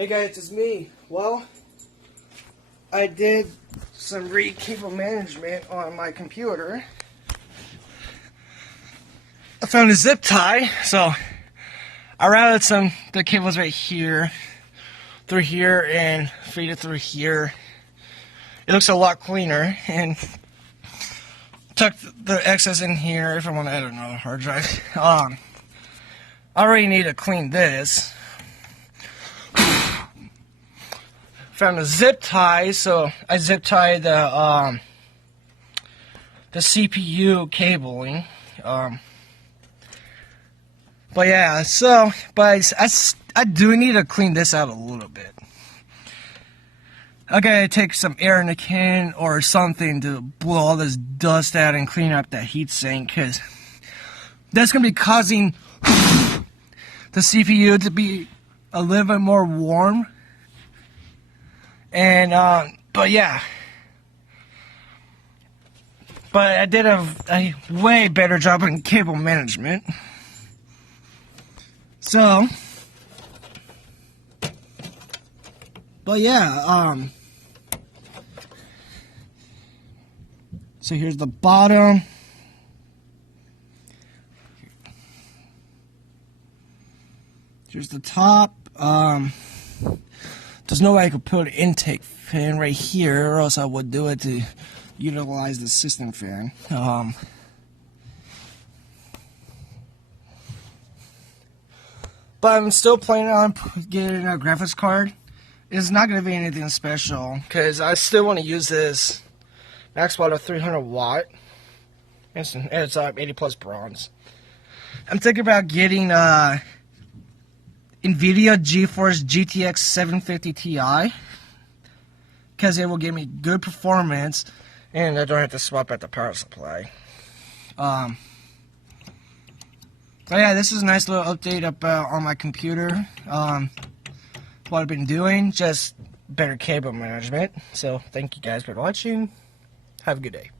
Hey guys, it's me. Well, I did some cable management on my computer. I found a zip tie, so I routed the cables right here, through here, and feed it through here. It looks a lot cleaner, and tuck the excess in here if I want to add another hard drive. I already need to clean this. Found a zip tie, so I zip tied the CPU cabling. But yeah, I do need to clean this out a little bit. I gotta take some air in a can or something to blow all this dust out and clean up that heatsink, because that's gonna be causing the CPU to be a little bit more warm. And but yeah, but I did a way better job in cable management. So, but yeah, so here's the bottom. Here's the top. There's no way I could put an intake fan right here, or else I would do it to utilize the system fan. But I'm still planning on getting a graphics card. It's not going to be anything special, because I still want to use this max watt of 300 watt. It's 80 plus bronze. I'm thinking about getting NVIDIA GeForce GTX 750 Ti, because it will give me good performance and I don't have to swap out the power supply. But yeah, this is a nice little update on my computer. What I've been doing, just better cable management. So thank you guys for watching. Have a good day.